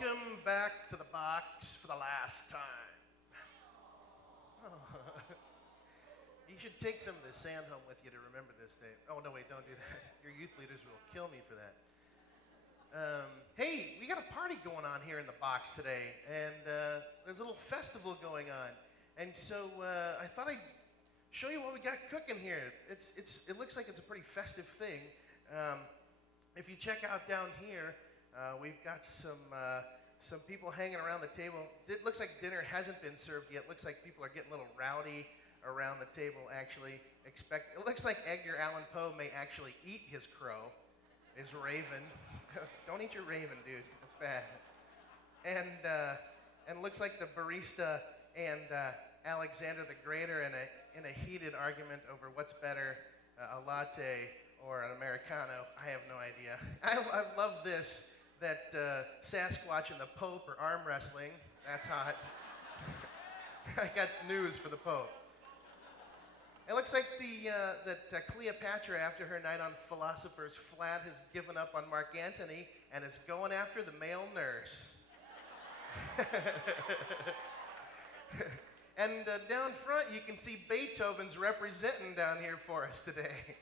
Welcome back to the box for the last time. You should take some of this sand home with you to remember this day. Oh, no, wait, don't do that. Your youth leaders will kill me for that. Hey, we got a party going on here in the box today, and there's a little festival going on. And so I thought I'd show you what we got cooking here. It looks like it's a pretty festive thing. If you check out down here, we've got some people hanging around the table. It looks like dinner hasn't been served yet. It looks like people are getting a little rowdy around the table, actually. It looks like Edgar Allan Poe may actually eat his crow, his raven. Don't eat your raven, dude. That's bad. And it looks like the barista and Alexander the Great are in a heated argument over what's better, a latte or an Americano. I have no idea. I love this, that Sasquatch and the Pope are arm wrestling. That's hot. I got news for the Pope. It looks like that Cleopatra, after her night on Philosopher's Flat, has given up on Mark Antony and is going after the male nurse. And down front, you can see Beethoven's representing down here for us today.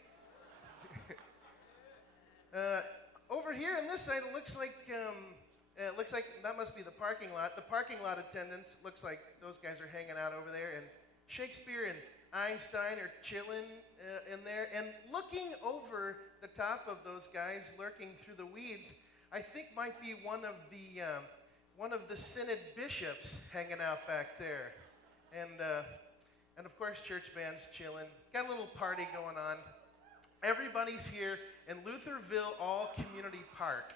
Over here on this side, it looks like that must be the parking lot. The parking lot attendants, looks like those guys are hanging out over there, and Shakespeare and Einstein are chilling in there. And looking over the top of those guys, lurking through the weeds, I think might be one of the synod bishops hanging out back there. And of course, church band's chilling. Got a little party going on. Everybody's here in Lutherville All Community Park.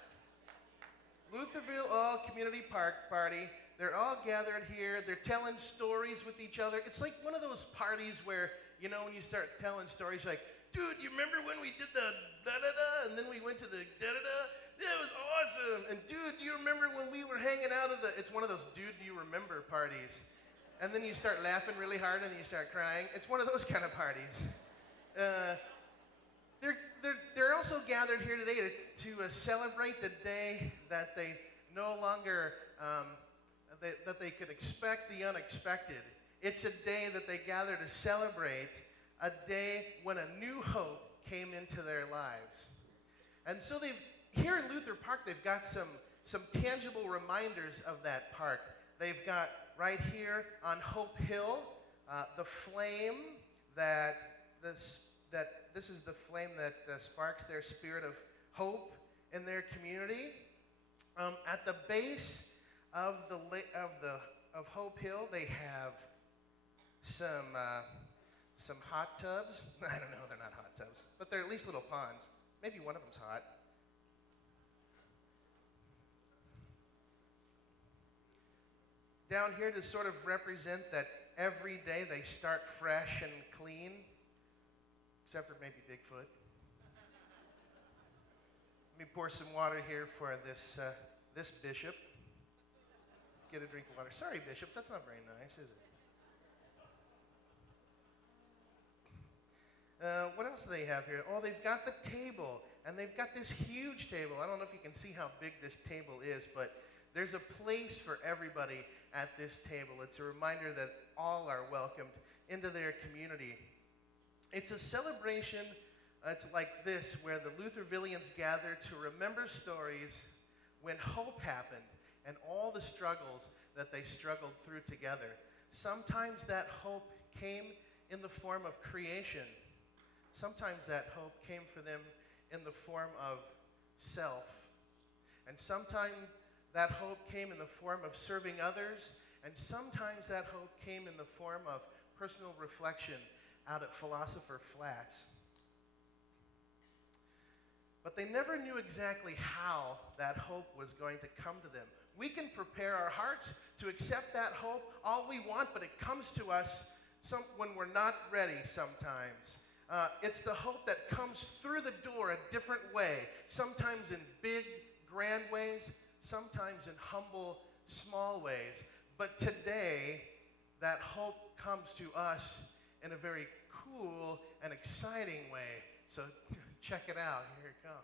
Lutherville All Community Park party. They're all gathered here. They're telling stories with each other. It's like one of those parties where, you know, when you start telling stories, you're like, dude, you remember when we did the da-da-da, and then we went to the da-da-da? That was awesome. And dude, do you remember when we were hanging out of it's one of those dude, do you remember parties. And then you start laughing really hard, and then you start crying. It's one of those kind of parties. They're also gathered here today to celebrate the day that they no longer, that they could expect the unexpected. It's a day that they gather to celebrate, a day when a new hope came into their lives. And so here in Luther Park, they've got some tangible reminders of that park. They've got right here on Hope Hill, the flame this is the flame that sparks their spirit of hope in their community. At the base of Hope Hill, they have some hot tubs. I don't know, they're not hot tubs, but they're at least little ponds. Maybe one of them's hot. Down here to sort of represent that every day they start fresh and clean, except for maybe Bigfoot. Let me pour some water here for this bishop. Get a drink of water. Sorry, bishops, that's not very nice, is it? What else do they have here? Oh, they've got the table, and they've got this huge table. I don't know if you can see how big this table is, but there's a place for everybody at this table. It's a reminder that all are welcomed into their community. It's a celebration, it's like this, where the Luthervillians gather to remember stories when hope happened and all the struggles that they struggled through together. Sometimes that hope came in the form of creation. Sometimes that hope came for them in the form of self. And sometimes that hope came in the form of serving others, and sometimes that hope came in the form of personal reflection out at Philosopher Flats. But they never knew exactly how that hope was going to come to them. We can prepare our hearts to accept that hope all we want, but it comes to us when we're not ready sometimes. It's the hope that comes through the door a different way, sometimes in big, grand ways, sometimes in humble, small ways. But today, that hope comes to us in a very cool and exciting way. So check it out. Here it comes.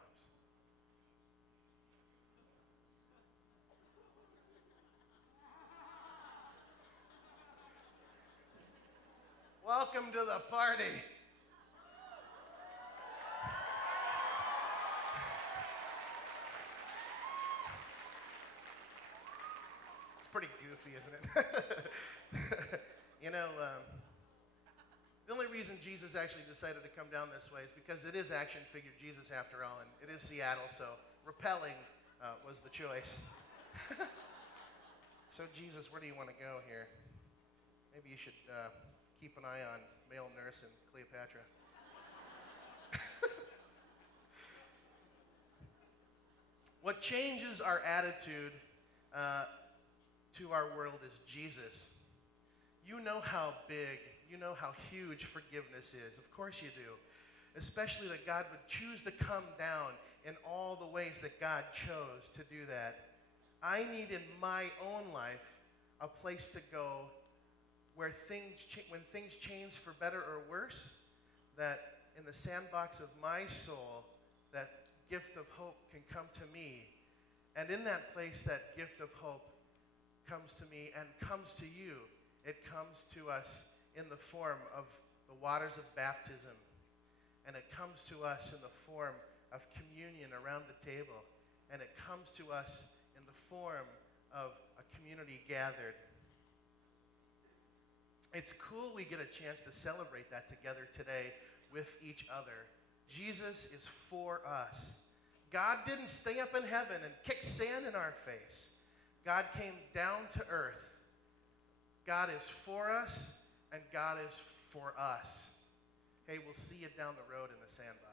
Welcome to the party. It's pretty goofy, isn't it? You know, the only reason Jesus actually decided to come down this way is because it is action figure Jesus after all, and it is Seattle, so repelling was the choice. So Jesus, where do you want to go here? Maybe you should keep an eye on male nurse and Cleopatra. What changes our attitude to our world is Jesus. You know how big, you know how huge forgiveness is. Of course you do. Especially that God would choose to come down in all the ways that God chose to do that. I need in my own life a place to go where when things change for better or worse, that in the sandbox of my soul, that gift of hope can come to me. And in that place, that gift of hope comes to me and comes to you. It comes to us in the form of the waters of baptism. And it comes to us in the form of communion around the table. And it comes to us in the form of a community gathered. It's cool we get a chance to celebrate that together today with each other. Jesus is for us. God didn't stay up in heaven and kick sand in our face. God came down to earth. God is for us, and God is for us. Hey, we'll see you down the road in the sandbox.